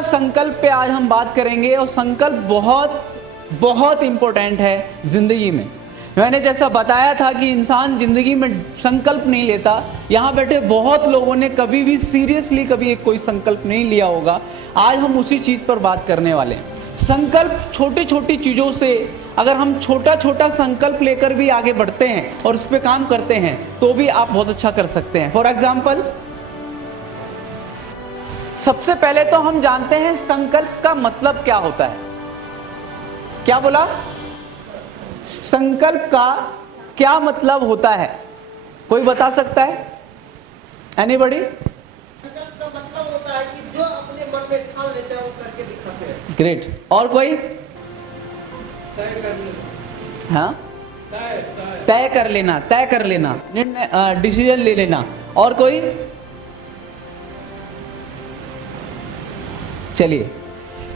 छोटा संकल्प पे आज हम बात करेंगे और संकल्प बहुत बहुत इंपॉर्टेंट है जिंदगी में। मैंने जैसा बताया था कि इंसान जिंदगी में संकल्प नहीं लेता। यहाँ बैठे बहुत लोगों ने कभी भी सीरियसली कभी कोई संकल्प नहीं लिया होगा। आज हम उसी चीज़ पर बात करने वाले हैं। संकल्प छोटी छोटी चीज़ों से अगर हम छोटा छोटा संकल्प लेकर भी आगे बढ़ते हैं और उस पर काम करते हैं तो भी आप बहुत अच्छा कर सकते हैं। फॉर एग्जाम्पल, सबसे पहले तो हम जानते हैं संकल्प का मतलब क्या होता है। क्या बोला? संकल्प का क्या मतलब होता है? कोई बता सकता है? एनीबॉडी? संकल्प का मतलब होता है कि जो अपने मन में ठान लेते हैं वो करके दिखाते हैं। ग्रेट। और कोई? तय कर लेना। हाँ, तय कर लेना, तय कर लेना, निर्णय, डिसीजन ले लेना। और कोई? चलिए,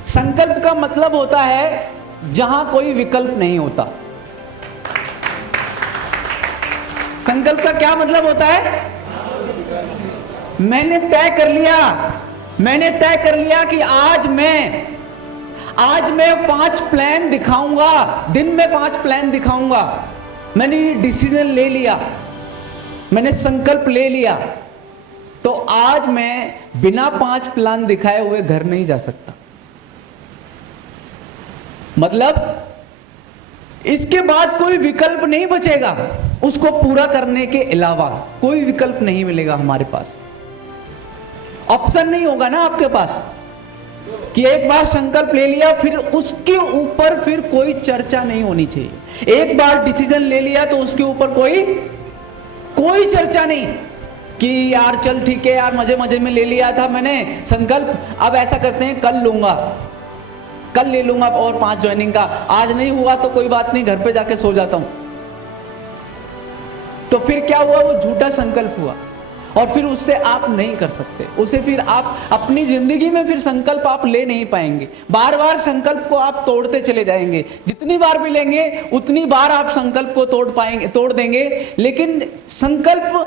संकल्प का मतलब होता है जहां कोई विकल्प नहीं होता। संकल्प का क्या मतलब होता है? मैंने तय कर लिया कि आज मैं 5 प्लान दिखाऊंगा, दिन में 5 प्लान दिखाऊंगा। मैंने ये डिसीजन ले लिया, मैंने संकल्प ले लिया, तो आज मैं बिना 5 प्लान दिखाए हुए घर नहीं जा सकता। मतलब इसके बाद कोई विकल्प नहीं बचेगा, उसको पूरा करने के अलावा कोई विकल्प नहीं मिलेगा। हमारे पास ऑप्शन नहीं होगा ना आपके पास कि एक बार संकल्प ले लिया फिर उसके ऊपर फिर कोई चर्चा नहीं होनी चाहिए। एक बार डिसीजन ले लिया तो उसके ऊपर कोई चर्चा नहीं कि यार चल ठीक है यार, मजे मजे में ले लिया था मैंने संकल्प, अब ऐसा करते हैं कल ले लूंगा और 5 ज्वाइनिंग का, आज नहीं हुआ तो कोई बात नहीं, घर पे जाके सो जाता हूं। तो फिर क्या हुआ? वो झूठा संकल्प हुआ और फिर उससे आप नहीं कर सकते। उसे फिर आप अपनी जिंदगी में फिर संकल्प आप ले नहीं पाएंगे। बार बार संकल्प को आप तोड़ते चले जाएंगे। जितनी बार भी लेंगे उतनी बार आप संकल्प को तोड़ देंगे। लेकिन संकल्प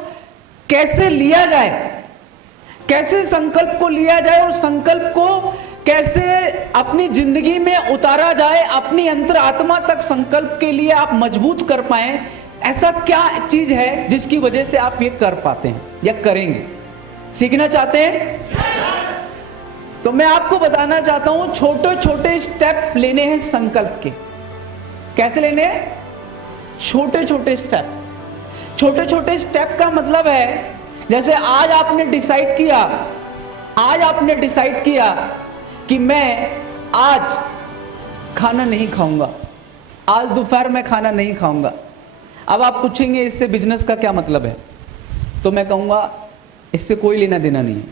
कैसे लिया जाए, कैसे संकल्प को लिया जाए और संकल्प को कैसे अपनी जिंदगी में उतारा जाए, अपनी अंतरात्मा तक संकल्प के लिए आप मजबूत कर पाएं, ऐसा क्या चीज है जिसकी वजह से आप ये कर पाते हैं या करेंगे? सीखना चाहते हैं? तो मैं आपको बताना चाहता हूं, छोटे छोटे स्टेप लेने हैं संकल्प के। कैसे लेने हैं? छोटे छोटे स्टेप। छोटे छोटे स्टेप का मतलब है, जैसे आज आपने डिसाइड किया कि मैं आज खाना नहीं खाऊंगा, आज दोपहर में खाना नहीं खाऊंगा। अब आप पूछेंगे इससे बिजनेस का क्या मतलब है? तो मैं कहूंगा इससे कोई लेना देना नहीं है।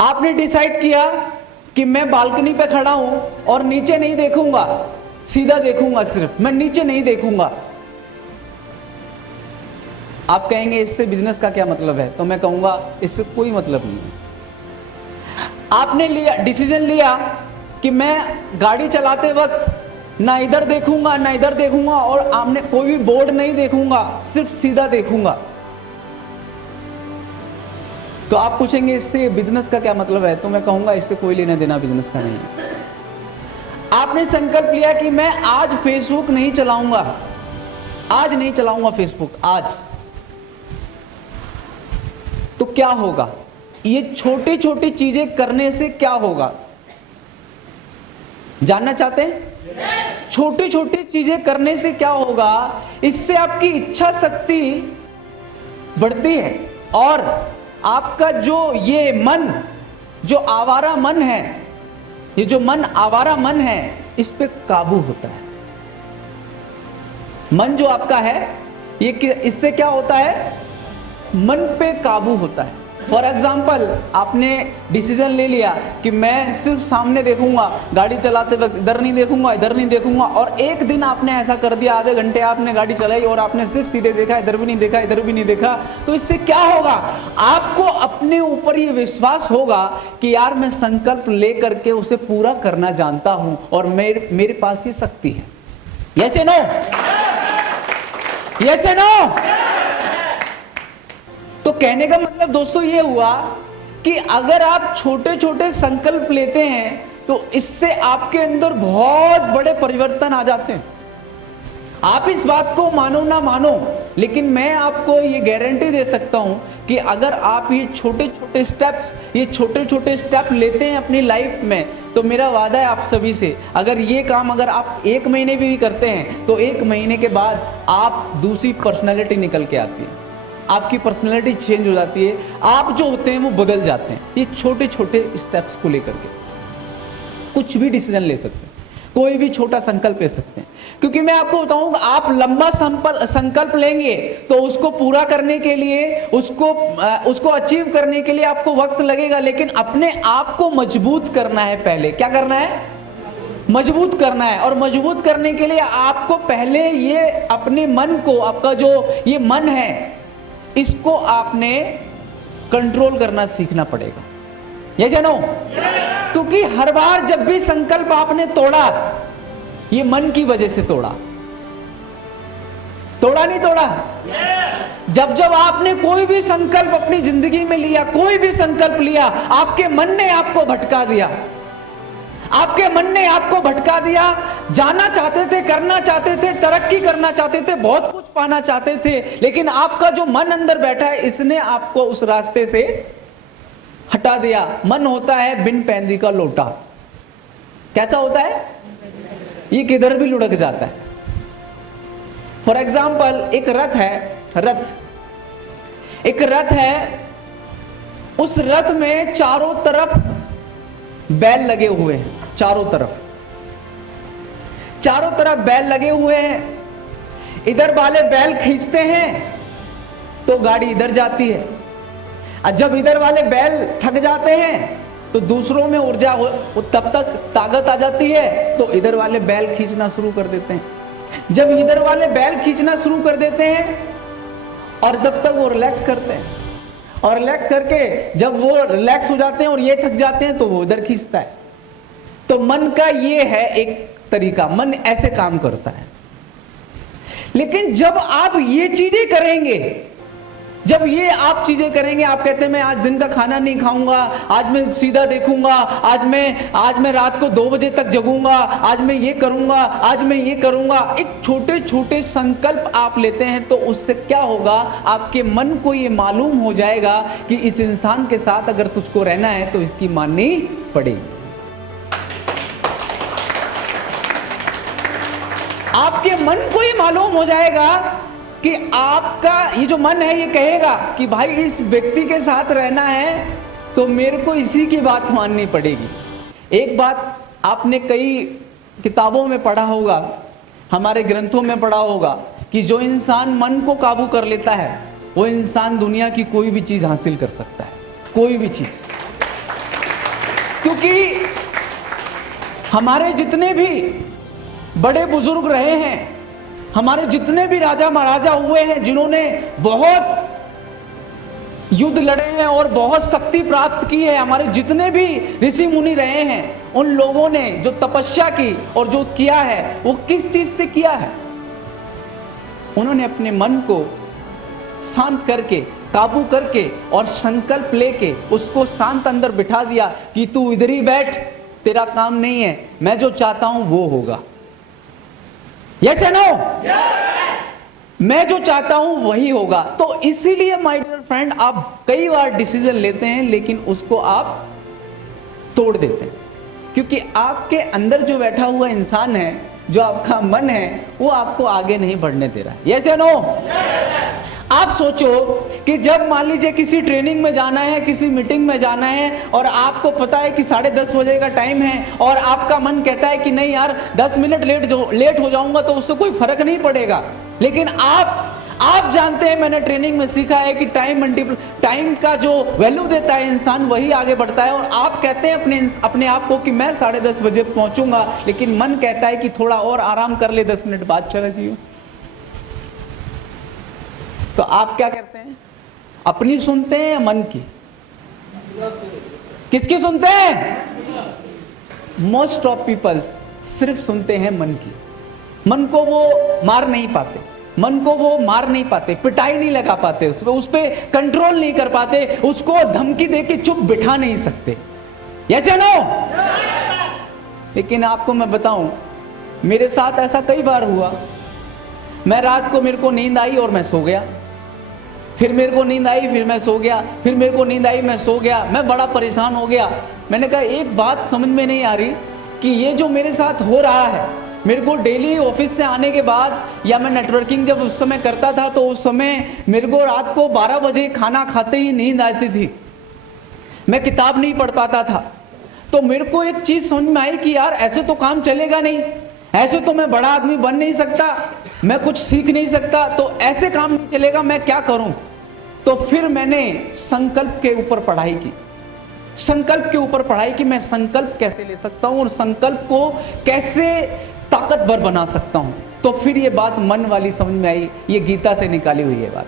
आपने डिसाइड किया कि मैं बालकनी पे खड़ा हूं और नीचे नहीं देखूंगा, सीधा देखूंगा, सिर्फ मैं नीचे नहीं देखूंगा। आप कहेंगे इससे बिजनेस का क्या मतलब है? तो मैं कहूंगा इससे कोई मतलब नहीं है। आपने डिसीजन लिया कि मैं गाड़ी चलाते वक्त ना इधर देखूंगा ना इधर देखूंगा और आमने कोई भी बोर्ड नहीं देखूंगा, सिर्फ सीधा देखूंगा। तो आप पूछेंगे इससे बिजनेस का क्या मतलब है? तो मैं कहूंगा इससे कोई लेना देना बिजनेस का नहीं है। आपने संकल्प लिया कि मैं आज फेसबुक नहीं चलाऊंगा, आज नहीं चलाऊंगा फेसबुक आज, तो क्या होगा? ये छोटी छोटी चीजें करने से क्या होगा? जानना चाहते हैं? छोटी छोटी चीजें करने से क्या होगा? इससे आपकी इच्छा शक्ति बढ़ती है और आपका जो ये मन, जो आवारा मन है, ये जो आवारा मन है, इस पे काबू होता है। मन जो आपका है ये इससे क्या होता है? मन पे काबू होता है। फॉर एग्जाम्पल, आपने डिसीजन ले लिया कि मैं सिर्फ सामने देखूंगा, गाड़ी चलाते वक्त इधर नहीं देखूंगा इधर नहीं देखूंगा, और एक दिन आपने ऐसा कर दिया, आधे घंटे आपने गाड़ी चलाई और आपने सिर्फ सीधे देखा, इधर भी नहीं देखा इधर भी नहीं देखा। तो इससे क्या होगा? आपको अपने ऊपर ये विश्वास होगा कि यार मैं संकल्प ले करके उसे पूरा करना जानता हूं और मेरे पास ये शक्ति है। यस या नो? यस या नो? तो कहने का मतलब दोस्तों ये हुआ कि अगर आप छोटे छोटे संकल्प लेते हैं तो इससे आपके अंदर बहुत बड़े परिवर्तन आ जाते हैं। आप इस बात को मानो ना मानो, लेकिन मैं आपको ये गारंटी दे सकता हूं कि अगर आप ये छोटे छोटे स्टेप लेते हैं अपनी लाइफ में, तो मेरा वादा है आप सभी से, अगर ये काम अगर आप 1 महीने भी करते हैं तो 1 महीने के बाद आप दूसरी पर्सनैलिटी निकल के आती है, आपकी पर्सनैलिटी चेंज हो जाती है, आप जो होते हैं वो बदल जाते हैं। ये छोटे छोटे स्टेप्स को लेकर के कुछ भी डिसीजन ले सकते हैं, कोई भी छोटा संकल्प ले सकते हैं। क्योंकि मैं आपको बताऊं, आप लंबा संकल्प लेंगे तो उसको पूरा करने के लिए, उसको अचीव करने के लिए आपको वक्त लगेगा, लेकिन अपने आप को मजबूत करना है। पहले क्या करना है? मजबूत करना है। और मजबूत करने के लिए आपको पहले ये अपने मन को, आपका जो ये मन है, इसको आपने कंट्रोल करना सीखना पड़ेगा। ये जानो, क्योंकि हर बार जब भी संकल्प आपने तोड़ा, ये मन की वजह से तोड़ा नहीं तोड़ा? जब आपने कोई भी संकल्प अपनी जिंदगी में लिया, कोई भी संकल्प लिया, आपके मन ने आपको भटका दिया, आपके मन ने आपको भटका दिया। जाना चाहते थे, करना चाहते थे, तरक्की करना चाहते थे, बहुत कुछ पाना चाहते थे, लेकिन आपका जो मन अंदर बैठा है, इसने आपको उस रास्ते से हटा दिया। मन होता है बिन पैंदी का लोटा। कैसा होता है? ये किधर भी लुढ़क जाता है। फॉर एग्जाम्पल, एक रथ है, उस रथ में चारों तरफ बैल लगे हुए हैं, चारों तरफ बैल लगे हुए हैं। इधर वाले बैल खींचते हैं तो गाड़ी इधर जाती है, और जब इधर वाले बैल थक जाते हैं तो दूसरों में ऊर्जा तब तक ताकत आ जाती है, तो इधर वाले बैल खींचना शुरू कर देते हैं। जब इधर वाले बैल खींचना शुरू कर देते हैं और तब तक वो रिलैक्स करते हैं, और रिलैक्स करके जब वो रिलैक्स हो जाते हैं और ये थक जाते हैं तो वो इधर खींचता है। तो मन का ये है एक तरीका, मन ऐसे काम करता है। लेकिन जब आप ये चीजें करेंगे, आप कहते हैं मैं आज दिन का खाना नहीं खाऊंगा, आज मैं सीधा देखूंगा, आज मैं रात को 2 बजे तक जगूंगा, आज मैं ये करूंगा, एक छोटे छोटे संकल्प आप लेते हैं, तो उससे क्या होगा? आपके मन को ये मालूम हो जाएगा कि इस इंसान के साथ अगर तुझको रहना है तो इसकी माननी पड़ेगी। आपके मन को ये मालूम हो जाएगा कि आपका ये जो मन है, ये कहेगा कि भाई इस व्यक्ति के साथ रहना है तो मेरे को इसी की बात माननी पड़ेगी। एक बात आपने कई किताबों में पढ़ा होगा, हमारे ग्रंथों में पढ़ा होगा, कि जो इंसान मन को काबू कर लेता है वो इंसान दुनिया की कोई भी चीज हासिल कर सकता है, कोई भी चीज। क्योंकि हमारे जितने भी बड़े बुजुर्ग रहे हैं, हमारे जितने भी राजा महाराजा हुए हैं, जिन्होंने बहुत युद्ध लड़े हैं और बहुत शक्ति प्राप्त की है, हमारे जितने भी ऋषि मुनि रहे हैं, उन लोगों ने जो तपस्या की और जो किया है, वो किस चीज से किया है? उन्होंने अपने मन को शांत करके, काबू करके और संकल्प लेके उसको शांत अंदर बिठा दिया कि तू इधर ही बैठ, तेरा काम नहीं है, मैं जो चाहता हूं वो होगा। यस या नो? मैं जो चाहता हूं वही होगा। तो इसीलिए माय डियर फ्रेंड, आप कई बार डिसीजन लेते हैं लेकिन उसको आप तोड़ देते हैं, क्योंकि आपके अंदर जो बैठा हुआ इंसान है, जो आपका मन है, वो आपको आगे नहीं बढ़ने दे रहा है। यस या नो? आप सोचो कि जब मान लीजिए किसी ट्रेनिंग में जाना है, किसी मीटिंग में जाना है, और आपको पता है कि 10:30 बजे का टाइम है, और आपका मन कहता है कि नहीं यार 10 मिनट लेट हो जाऊंगा तो उससे कोई फर्क नहीं पड़ेगा, लेकिन आप जानते हैं, मैंने ट्रेनिंग में सीखा है कि टाइम का जो वैल्यू देता है इंसान, वही आगे बढ़ता है। और आप कहते हैं अपने आप को कि मैं 10:30 बजे पहुंचूंगा, लेकिन मन कहता है कि थोड़ा और आराम कर ले, 10 मिनट बाद चला जाइए। तो आप क्या करते हैं? अपनी सुनते हैं या मन की? किसकी सुनते हैं? मोस्ट ऑफ पीपल सिर्फ सुनते हैं मन की। मन को वो मार नहीं पाते, मन को वो मार नहीं पाते, पिटाई नहीं लगा पाते, उस पे कंट्रोल नहीं कर पाते, उसको धमकी दे के चुप बिठा नहीं सकते। यस या नो? लेकिन आपको मैं बताऊं, मेरे साथ ऐसा कई बार हुआ। मैं रात को, मेरे को नींद आई और मैं सो गया, फिर मेरे को नींद आई, फिर मैं सो गया, फिर मेरे को नींद आई, मैं सो गया। मैं बड़ा परेशान हो गया। मैंने कहा एक बात समझ में नहीं आ रही कि ये जो मेरे साथ हो रहा है, मेरे को डेली ऑफिस से आने के बाद, या मैं नेटवर्किंग जब उस समय करता था तो उस समय मेरे को रात को 12 बजे खाना खाते ही नींद आती थी, मैं किताब नहीं पढ़ पाता था। तो मेरे को एक चीज समझ में आई कि यार ऐसे तो काम चलेगा नहीं, ऐसे तो मैं बड़ा आदमी बन नहीं सकता, मैं कुछ सीख नहीं सकता, तो ऐसे काम नहीं चलेगा, मैं क्या करूं? तो फिर मैंने संकल्प के ऊपर पढ़ाई की, संकल्प के ऊपर पढ़ाई की, मैं संकल्प कैसे ले सकता हूं और संकल्प को कैसे ताकतवर बना सकता हूं। तो फिर ये बात मन वाली समझ में आई, ये गीता से निकाली हुई है बात।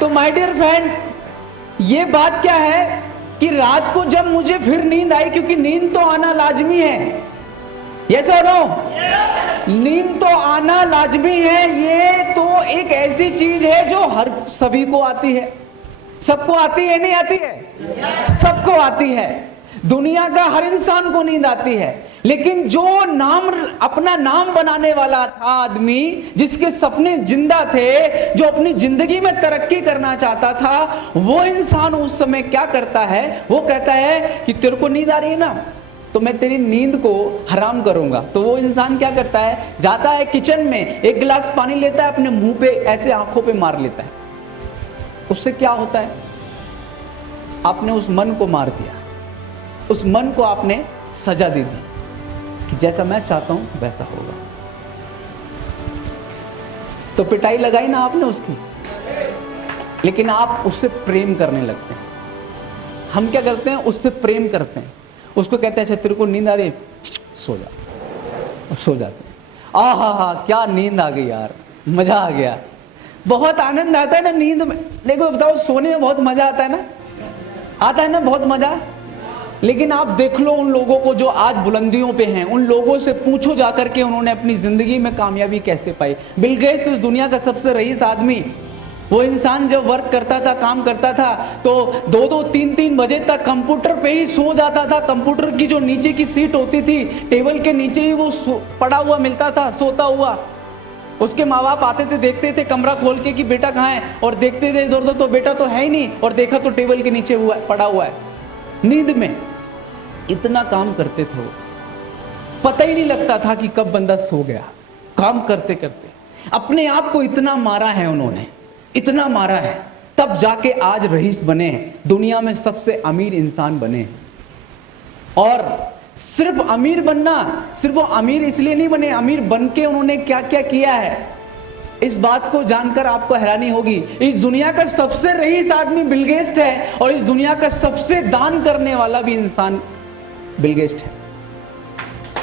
तो माय डियर फ्रेंड, ये बात क्या है कि रात को जब मुझे फिर नींद आई, क्योंकि नींद तो आना लाजमी है, यस और नो? नींद तो आना लाजमी है। ये तो एक ऐसी चीज है जो हर सभी को आती है। सबको आती है, नहीं आती है? सबको आती है। दुनिया का हर इंसान को नींद आती है। लेकिन जो अपना नाम बनाने वाला था आदमी, जिसके सपने जिंदा थे, जो अपनी जिंदगी में तरक्की करना चाहता था, वो इंसान उस समय क्या करता है? वो कहता है कि तेरे को नींद आ रही है ना, तो मैं तेरी नींद को हराम करूंगा। तो वो इंसान क्या करता है? जाता है किचन में, एक गिलास पानी लेता है, अपने मुंह पे ऐसे आंखों पे मार लेता है। उससे क्या होता है? आपने उस मन को मार दिया, उस मन को आपने सजा दे दी कि जैसा मैं चाहता हूं वैसा होगा। तो पिटाई लगाई ना आपने उसकी, लेकिन आप उससे प्रेम करने लगते हैं। हम क्या करते हैं? उससे प्रेम करते हैं, उसको कहते हैं अच्छा तेरे को नींद आ रही, सो जा, सो जाते हैं। हा क्या नींद आ गई यार, मजा आ गया, बहुत आनंद आता है ना नींद में। देखो बताओ, सोने में बहुत मजा आता है ना, आता है ना बहुत मजा। लेकिन आप देख लो उन लोगों को जो आज बुलंदियों पे हैं, उन लोगों से पूछो जाकर के उन्होंने अपनी जिंदगी में कामयाबी कैसे पाई। बिल गेट्स इस दुनिया का सबसे रईस आदमी, वो इंसान जब वर्क करता था, काम करता था, तो 2-2, 3-3 बजे तक कंप्यूटर पे ही सो जाता था। कंप्यूटर की जो नीचे की सीट होती थी, टेबल के नीचे ही वो पड़ा हुआ मिलता था, सोता हुआ। उसके माँ बाप आते थे, देखते थे कमरा खोल के कि बेटा कहाँ है, और देखते थे इधर उधर तो बेटा तो है ही नहीं, और देखा तो टेबल के नीचे पड़ा हुआ है नींद में। इतना काम करते थे वो, पता ही नहीं लगता था कि कब बंदा सो गया। काम करते करते अपने आप को इतना मारा है उन्होंने, इतना मारा है, तब जाके आज रईस बने हैं, दुनिया में सबसे अमीर इंसान बने हैं। और सिर्फ अमीर बनना, सिर्फ वो अमीर इसलिए नहीं बने, अमीर बन के उन्होंने क्या क्या किया है, इस बात को जानकर आपको हैरानी होगी। इस दुनिया का सबसे रईस आदमी बिल गेट्स है, और इस दुनिया का सबसे दान करने वाला भी इंसान बिल गेट्स है।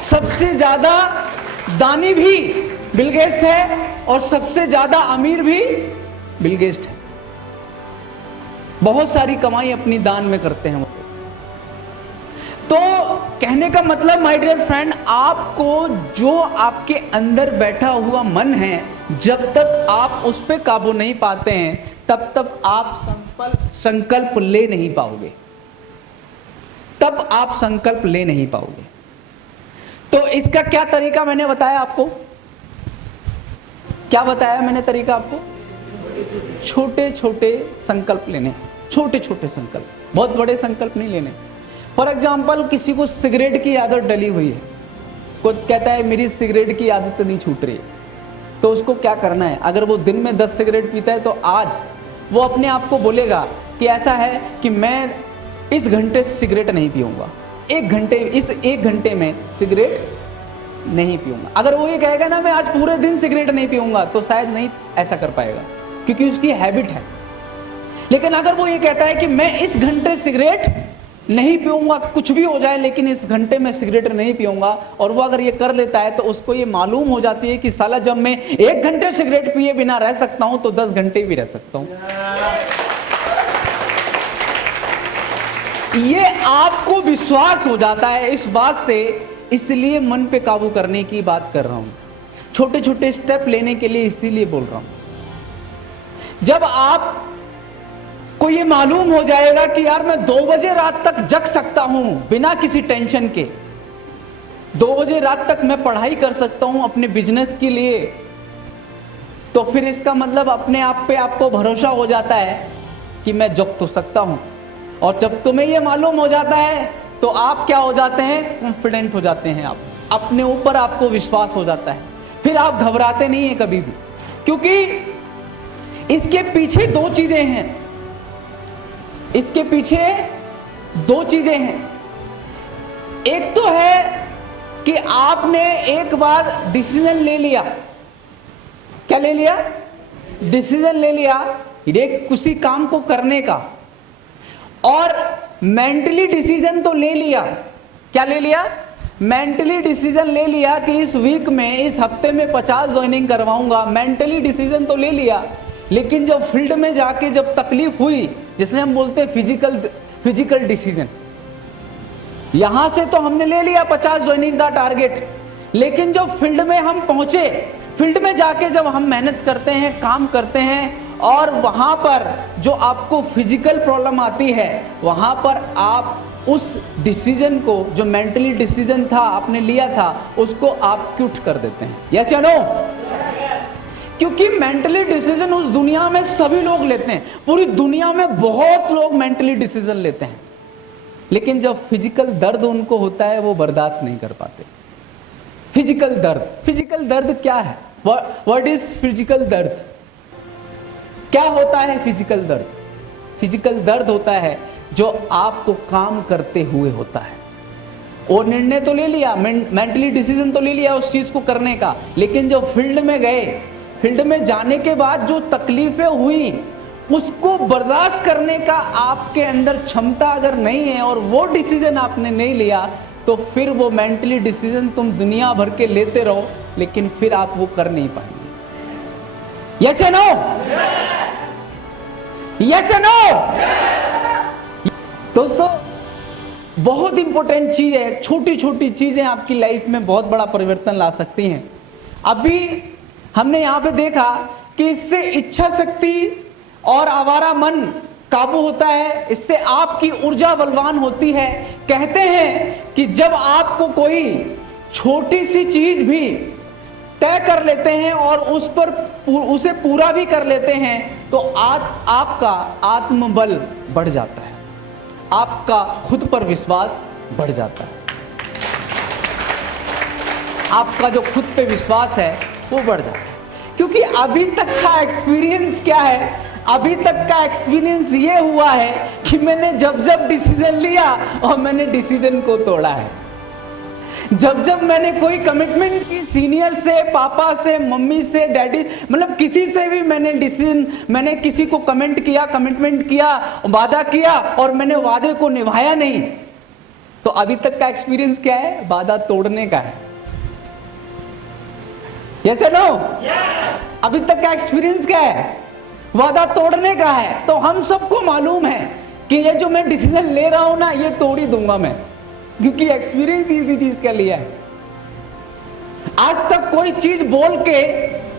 सबसे ज्यादा दानी भी बिल गेट्स है, और सबसे ज्यादा अमीर भी बिल गेट्स है। बहुत सारी कमाई अपनी दान में करते हैं वो। तो कहने का मतलब माय डियर फ्रेंड, आपको जो आपके अंदर बैठा हुआ मन है, जब तक आप उस पर काबू नहीं पाते हैं, तब तक आप संकल्प ले नहीं पाओगे, तब आप संकल्प ले नहीं पाओगे। तो इसका क्या तरीका मैंने बताया आपको? क्या बताया मैंने तरीका आपको? छोटे छोटे संकल्प लेने, छोटे छोटे संकल्प, बहुत बड़े संकल्प नहीं लेने। फॉर एग्जाम्पल, किसी को सिगरेट की आदत डली हुई है, कोई कहता है मेरी सिगरेट की आदत नहीं छूट रही है, तो उसको क्या करना है? अगर वो दिन में 10 सिगरेट पीता है, तो आज वो अपने आप को बोलेगा कि ऐसा है कि मैं इस घंटे सिगरेट नहीं पीऊंगा, इस एक घंटे में सिगरेट नहीं पीऊंगा। अगर वो ये कहेगा ना मैं आज पूरे दिन सिगरेट नहीं पीऊंगा, तो शायद नहीं ऐसा कर पाएगा, क्योंकि उसकी हैबिट है। लेकिन अगर वो ये कहता है कि मैं इस घंटे सिगरेट नहीं पीऊंगा, कुछ भी हो जाए लेकिन इस घंटे में सिगरेट नहीं पीऊंगा, और वो अगर ये कर लेता है, तो उसको ये मालूम हो जाती है कि साला जब मैं 1 घंटे सिगरेट पिए बिना रह सकता हूं, तो 10 घंटे भी रह सकता हूं। ये आपको विश्वास हो जाता है इस बात से इसलिए मन पे काबू करने की बात कर रहा हूं, छोटे छोटे स्टेप लेने के लिए इसीलिए बोल रहा हूं। जब आप को ये मालूम हो जाएगा कि यार मैं 2 बजे रात तक जग सकता हूं बिना किसी टेंशन के, 2 बजे रात तक मैं पढ़ाई कर सकता हूं अपने बिजनेस के लिए, तो फिर इसका मतलब अपने आप पे आपको भरोसा हो जाता है कि मैं जग तो सकता हूं। और जब तुम्हें ये मालूम हो जाता है तो आप क्या हो जाते हैं, कॉन्फिडेंट हो जाते हैं, आप अपने ऊपर आपको विश्वास हो जाता है, फिर आप घबराते नहीं है कभी भी। क्योंकि इसके पीछे 2 चीजें हैं, इसके पीछे 2 चीजें हैं। एक तो है कि आपने एक बार डिसीजन ले लिया, क्या ले लिया, डिसीजन ले लिया एक किसी काम को करने का, और मेंटली डिसीजन तो ले लिया, क्या ले लिया, मेंटली डिसीजन ले लिया कि इस वीक में, इस हफ्ते में 50 ज्वाइनिंग करवाऊंगा, मेंटली डिसीजन तो ले लिया। लेकिन जब फील्ड में जाके जब तकलीफ हुई, जिसे हम बोलते हैं फिजिकल डिसीजन, यहां से तो हमने ले लिया 50 ज्वाइनिंग का टारगेट, लेकिन जब फील्ड में हम पहुंचे, फील्ड में जाके जब हम मेहनत करते हैं, काम करते हैं, और वहां पर जो आपको फिजिकल प्रॉब्लम आती है, वहां पर आप उस डिसीजन को, जो मेंटली डिसीजन था आपने लिया था, उसको आप क्विट कर देते हैं। यस या नो? क्योंकि मेंटली डिसीजन उस दुनिया में सभी लोग लेते हैं, पूरी दुनिया में बहुत लोग मेंटली डिसीजन लेते हैं, लेकिन जब फिजिकल दर्द उनको होता है वो बर्दाश्त नहीं कर पाते। फिजिकल दर्द क्या है? व्हाट इज फिजिकल दर्द? क्या होता है फिजिकल दर्द? फिजिकल दर्द होता है जो आपको काम करते हुए होता है। और निर्णय तो ले लिया, मेंटली डिसीजन तो ले लिया उस चीज को करने का, लेकिन जो फील्ड में गए, फील्ड में जाने के बाद जो तकलीफें हुई, उसको बर्दाश्त करने का आपके अंदर क्षमता अगर नहीं है और वो डिसीजन आपने नहीं लिया, तो फिर वो मेंटली डिसीजन तुम दुनिया भर के लेते रहो, लेकिन फिर आप वो कर नहीं पाएंगे। यस या नो? यस या नो? दोस्तों, बहुत इंपॉर्टेंट चीज है, छोटी छोटी चीजें आपकी लाइफ में बहुत बड़ा परिवर्तन ला सकती हैं। अभी हमने यहां पे देखा कि इससे इच्छा शक्ति और आवारा मन काबू होता है, इससे आपकी ऊर्जा बलवान होती है। कहते हैं कि जब आपको कोई छोटी सी चीज भी तय कर लेते हैं और उसे पूरा भी कर लेते हैं, तो आपका आत्मबल बढ़ जाता है, आपका खुद पर विश्वास बढ़ जाता है, आपका जो खुद पे विश्वास है वो बढ़ जाता है। क्योंकि अभी तक का एक्सपीरियंस क्या है? अभी तक का एक्सपीरियंस ये हुआ है कि मैंने जब जब डिसीजन लिया और मैंने डिसीजन को तोड़ा है, जब जब मैंने कोई कमिटमेंट की, सीनियर से, पापा से, मम्मी से, डैडी, मतलब किसी से भी मैंने किसी को कमिटमेंट किया, वादा किया और मैंने वादे को निभाया नहीं, तो अभी तक का एक्सपीरियंस क्या है? वादा तोड़ने का है। यस या नो? अभी तक का एक्सपीरियंस क्या है? वादा तोड़ने का है। तो हम सबको मालूम है कि ये जो मैं डिसीजन ले रहा हूं ना, ये तोड़ ही दूंगा मैं, क्योंकि एक्सपीरियंस इसी चीज का लिया है। आज तक कोई चीज बोल के,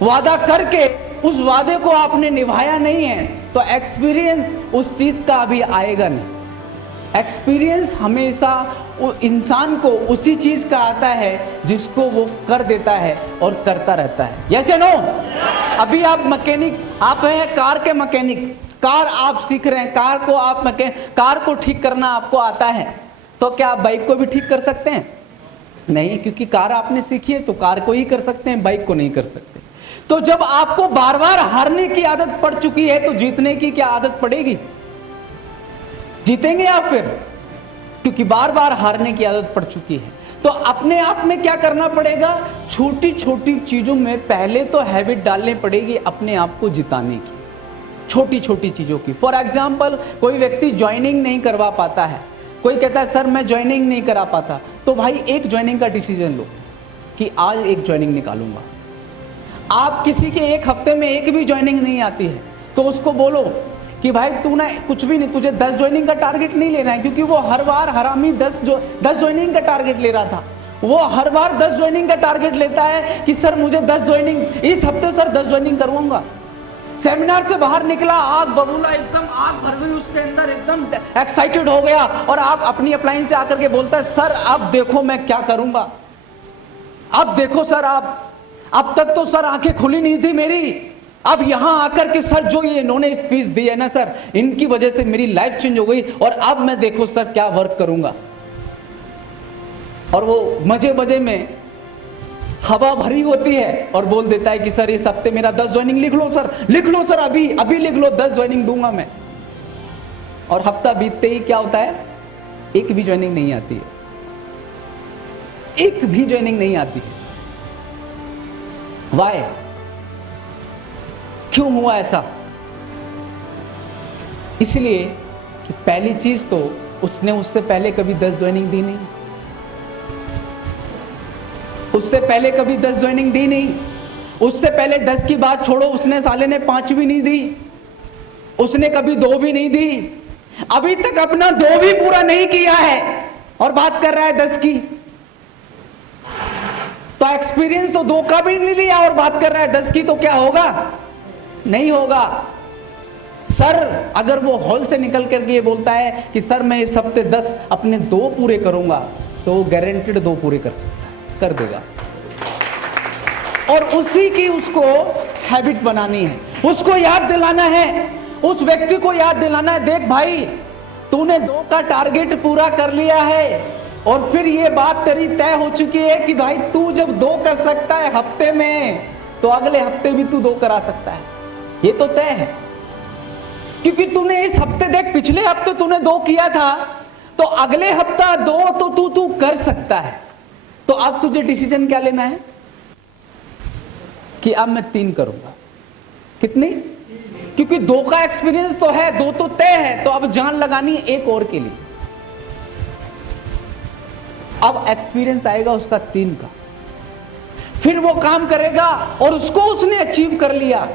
वादा करके उस वादे को आपने निभाया नहीं है, तो एक्सपीरियंस उस चीज का अभी आएगा नहीं। एक्सपीरियंस हमेशा इंसान को उसी चीज का आता है जिसको वो कर देता है और करता रहता है। यस या नो? अभी आप मैकेनिक, आप हैं कार के मैकेनिक, कार आप सीख रहे हैं, कार को ठीक करना आपको आता है, तो क्या आप बाइक को भी ठीक कर सकते हैं? नहीं, क्योंकि कार आपने सीखी है तो कार को ही कर सकते हैं, बाइक को नहीं कर सकते। तो जब आपको बार बार हारने की आदत पड़ चुकी है, तो जीतने की क्या आदत पड़ेगी? जीतेंगे आप फिर? क्योंकि बार बार हारने की आदत पड़ चुकी है। तो अपने आप में क्या करना पड़ेगा? छोटी छोटी चीजों में पहले तो हैबिट डालनी पड़ेगी अपने आप को जिताने की, छोटी छोटी चीजों की। फॉर एग्जाम्पल, कोई व्यक्ति ज्वाइनिंग नहीं करवा पाता है, कोई कहता है सर मैं ज्वाइनिंग नहीं करा पाता, तो भाई एक ज्वाइनिंग का डिसीजन लो कि आज एक ज्वाइनिंग निकालूंगा। आप किसी के एक हफ्ते में एक भी ज्वाइनिंग नहीं आती है, तो उसको बोलो कि भाई तू ना कुछ भी नहीं, तुझे 10 ज्वाइनिंग का टारगेट नहीं लेना है, क्योंकि वो हर बार हरामी 10 ज्वाइनिंग का टारगेट ले रहा था। वो हर बार 10 ज्वाइनिंग का टारगेट लेता है कि सर मुझे 10 ज्वाइनिंग इस हफ्ते, सर 10 ज्वाइनिंग करवाऊंगा। सेमिनार से बाहर निकला, आग बबूला, एकदम आग भर गई उसके अंदर, एकदम एक्साइटेड हो गया, और आप अपनी अप्लायंस से आकर के बोलता है सर अब देखो मैं क्या करूंगा, अब देखो सर आप, अब तक तो सर आंखें खुली नहीं थी मेरी, अब यहां आकर के सर जो ये इन्होंने स्पीच दी है ना सर, इनकी वजह से मेरी लाइफ चेंज हो गई, और अब मैं देखो सर क्या वर्क करूंगा। और वो मजे मजे में हवा भरी होती है और बोल देता है कि सर इस हफ्ते मेरा 10 ज्वाइनिंग लिख लो सर, लिख लो सर, अभी अभी लिख लो, 10 ज्वाइनिंग दूंगा मैं। और हफ्ता बीतते ही क्या होता है, एक भी ज्वाइनिंग नहीं आती है, एक भी ज्वाइनिंग नहीं आती है। वाई, क्यों हुआ ऐसा? इसलिए कि पहली चीज तो उसने उससे पहले कभी 10 ज्वाइनिंग दी नहीं, उससे पहले कभी 10 ज्वाइनिंग दी नहीं, उससे पहले 10 की बात छोड़ो, उसने साले ने 5 भी नहीं दी, उसने कभी 2 भी नहीं दी, अभी तक अपना 2 भी पूरा नहीं किया है और बात कर रहा है 10 की। तो एक्सपीरियंस तो 2 का भी नहीं लिया और बात कर रहा है 10 की, तो क्या होगा? नहीं होगा। सर अगर वो हॉल से निकल करके ये बोलता है कि सर मैं इस हफ्ते 10 अपने 2 पूरे करूंगा, तो वो गारंटेड 2 पूरे कर सकता है, कर देगा। और उसी की उसको हैबिट बनानी है, उसको याद दिलाना है, उस व्यक्ति को याद दिलाना है, देख भाई तूने 2 का टारगेट पूरा कर लिया है, और फिर ये बात तेरी तय हो चुकी है कि भाई तू जब 2 कर सकता है हफ्ते में, तो अगले हफ्ते भी तू 2 करा सकता है, ये तो तय है। क्योंकि तूने इस हफ्ते, देख पिछले हफ्ते तूने 2 किया था, तो अगले हफ्ता 2 तो तू कर सकता है। तो अब तुझे डिसीजन क्या लेना है कि अब मैं 3 करूंगा। कितनी? क्योंकि 2 का एक्सपीरियंस तो है, 2 तो तय है, तो अब जान लगानी है 1 और के लिए। अब एक्सपीरियंस आएगा उसका 3 का, फिर वो काम करेगा, और उसको उसने अचीव कर लिया,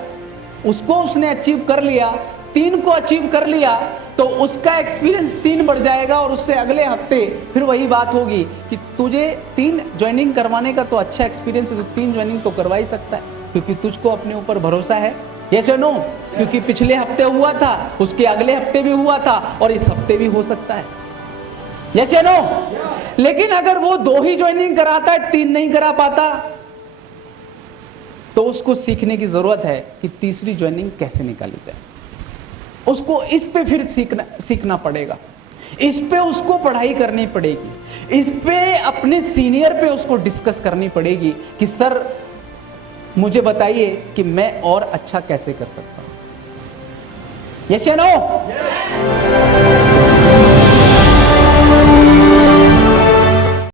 उसको उसने अचीव कर लिया, 3 को अचीव कर लिया, तो उसका एक्सपीरियंस 3 बढ़ जाएगा, और उससे अगले हफ्ते फिर वही बात होगी कि तुझे 3 ज्वाइनिंग करवाने का तो अच्छा एक्सपीरियंस है, तो 3 ज्वाइनिंग तो करवा ही सकता है, क्योंकि तुझको अपने ऊपर भरोसा है। यस या नो? क्योंकि पिछले हफ्ते हुआ था, उसके अगले हफ्ते भी हुआ था, और इस हफ्ते भी हो सकता है। यस या नो? लेकिन अगर वो 2 ही ज्वाइनिंग कराता है, 3 नहीं करा पाता, तो उसको सीखने की जरूरत है कि तीसरी ज्वाइनिंग कैसे निकाली जाए। उसको इस पे फिर सीखना पड़ेगा, इस पे उसको पढ़ाई करनी पड़ेगी, इस पे अपने सीनियर पे उसको डिस्कस करनी पड़ेगी कि सर मुझे बताइए कि मैं और अच्छा कैसे कर सकता हूं। यस या नो?